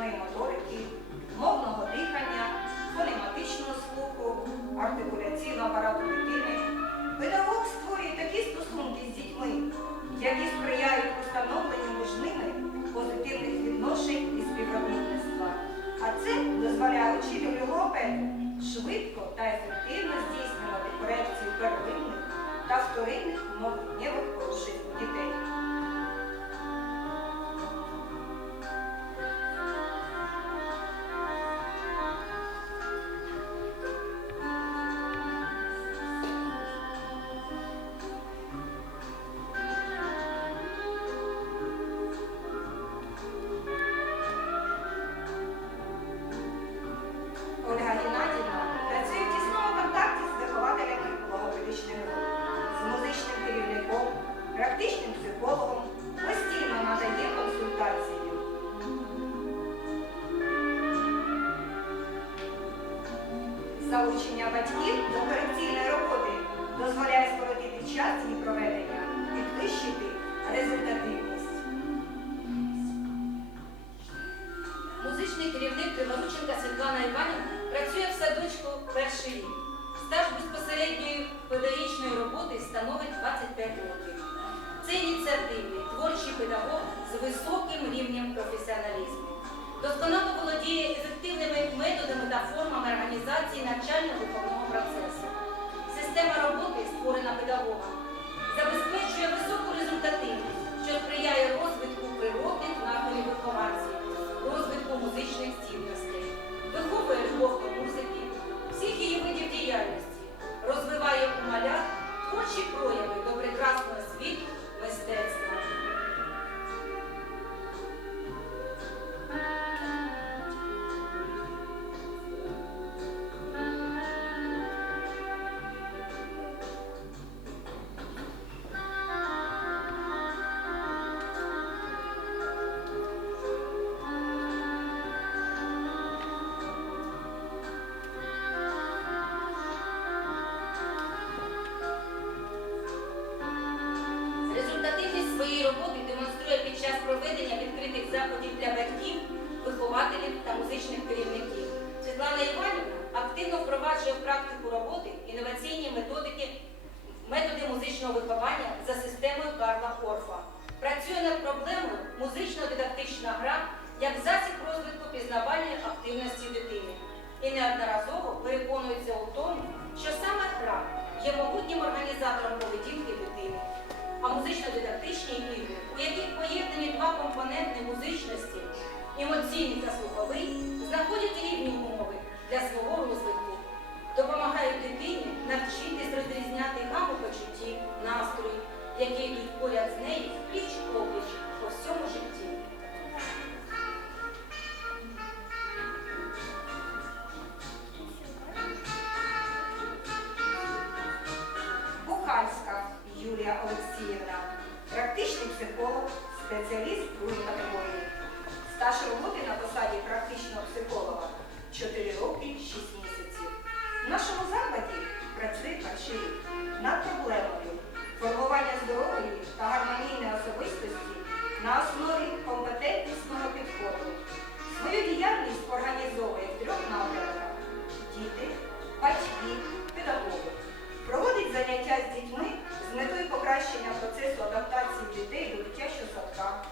слухової моторики, мовного дихання, фонематичного слуху, артикуляційного апарату дитини. Педагог створює такі стосунки з дітьми, які сприяють установленню між ними позитивних відношень і співробітництва. А це дозволяє учителю логопеду швидко та ефективно здійснювати корекцію первинних та вторинних мовленнєвих порушень у дітей. Дозволяє скоротити час її проведення, підвищити результативність. Музичний керівник Криворученка Світлана Іванівна працює в садочку перший рік. Стаж безпосередньої педагогічної роботи становить 25 років. Це ініціативний, творчий педагог з високим рівнем професіоналізму. Досконало володіє ефективними методами та формами організації навчально-виховного процесу. Система роботи, створена педагогом, забезпечує високу результативність, що сприяє А музично-дидактичні ігри, у яких поєднані два компоненти музичності, емоційний та слуховий, знаходять рівні умови для свого розвитку, допомагають дитині навчитись розрізняти гаму почуттів, настрої, які йдуть поряд з нею пліч опліч по всьому житті. Спеціаліст другої категорії. Стаж роботи на посаді практичного психолога 4 роки 6 місяців. В нашому закладі працює рік над проблемою формування здорової та гармонійної особистості на основі компетентнісного підходу. Свою діяльність організовує в трьох напрямках діти, батьки, педагоги. Проводить заняття з дітьми покращення процесу адаптації дітей до дитячого садка,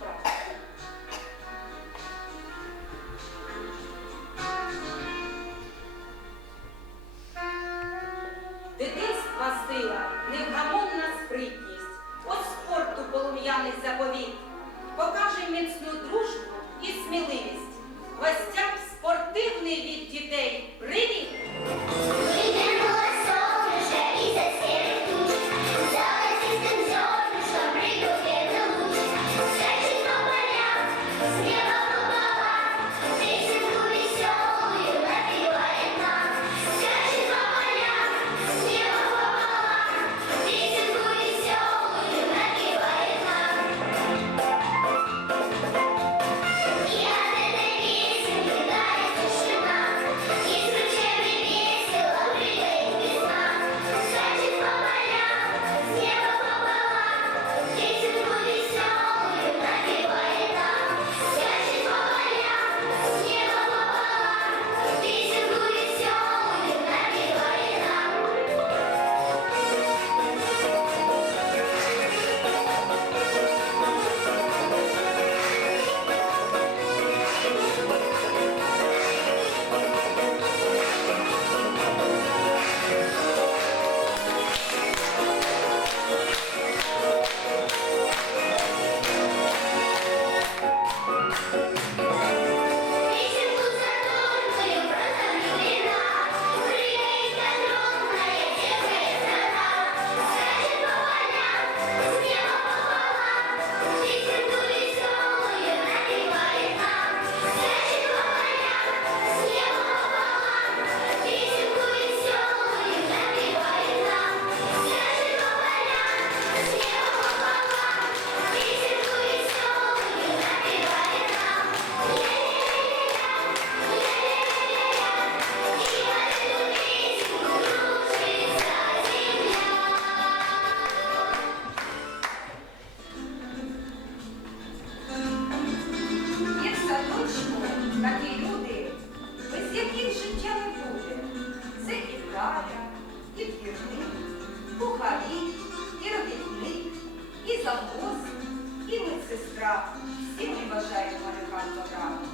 Christ. Петра. Всі ми бажаємо Іван Петра.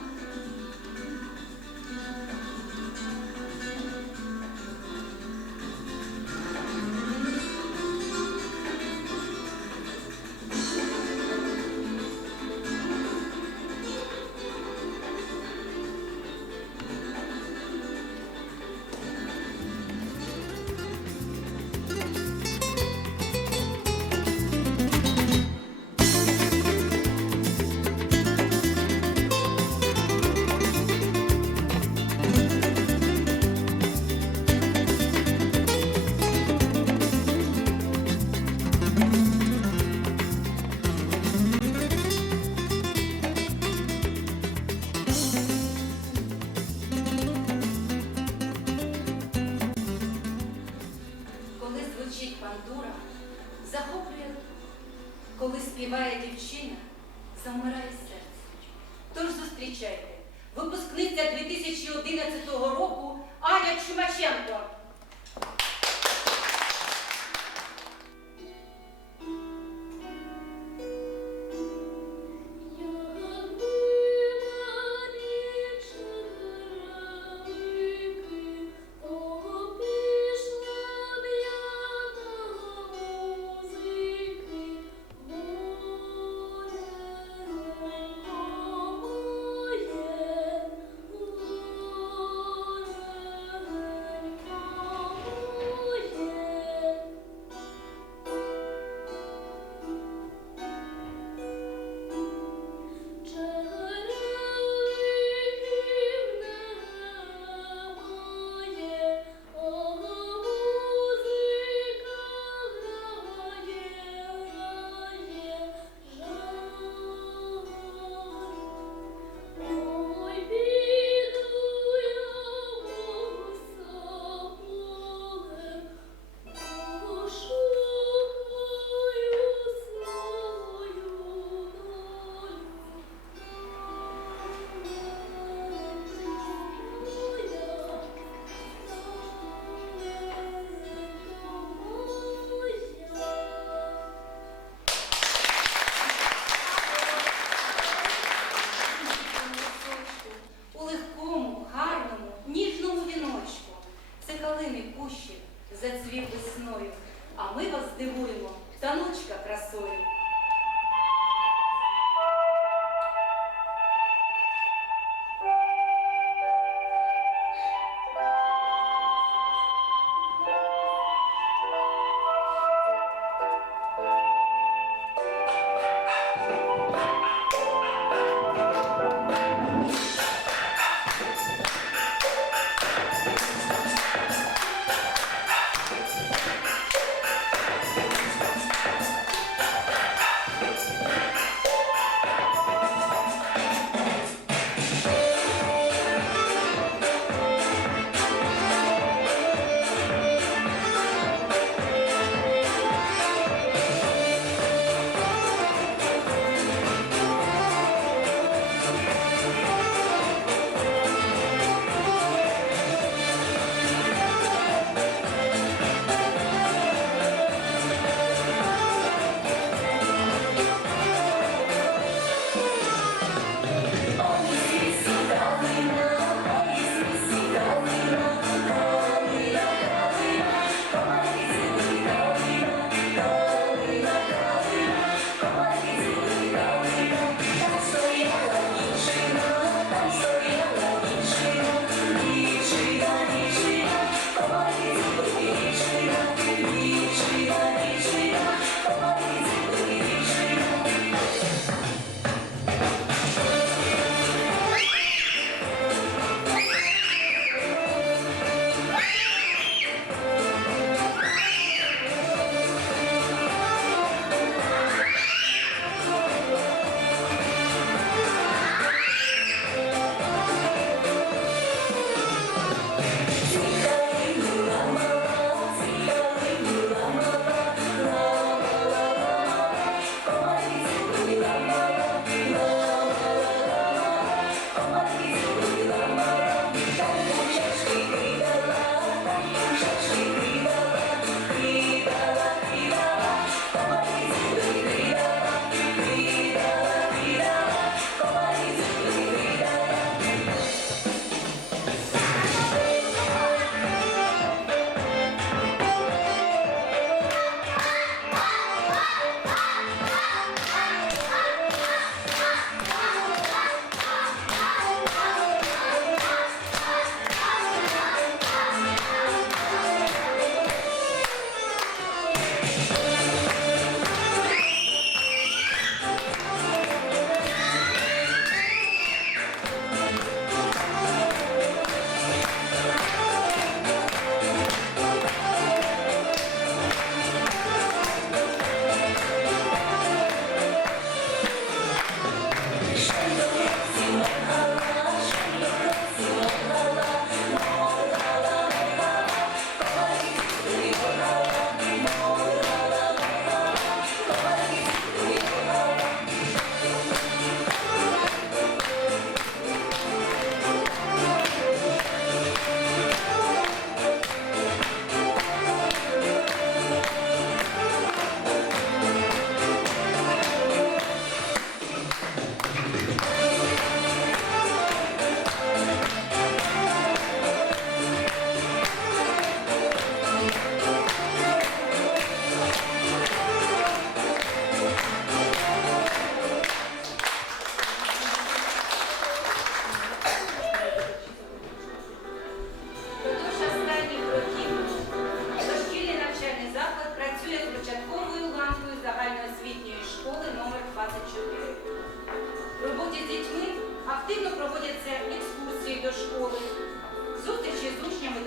2011 року Аня Чумаченко.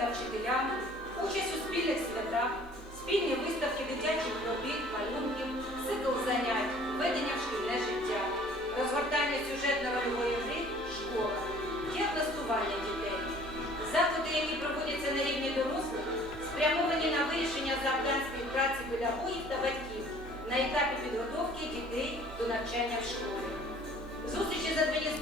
Та вчителями, участь у спільних святах, спільні виставки дитячих робіт, малюнків, цикл занять, введення в шкільне життя, розгортання сюжетно-рольової гри школа, діагностування дітей. Заходи, які проводяться на рівні дорослих, спрямовані на вирішення завдань співпраці педагогів та батьків на етапі підготовки дітей до навчання в школі. Зустрічі з адміністрацією,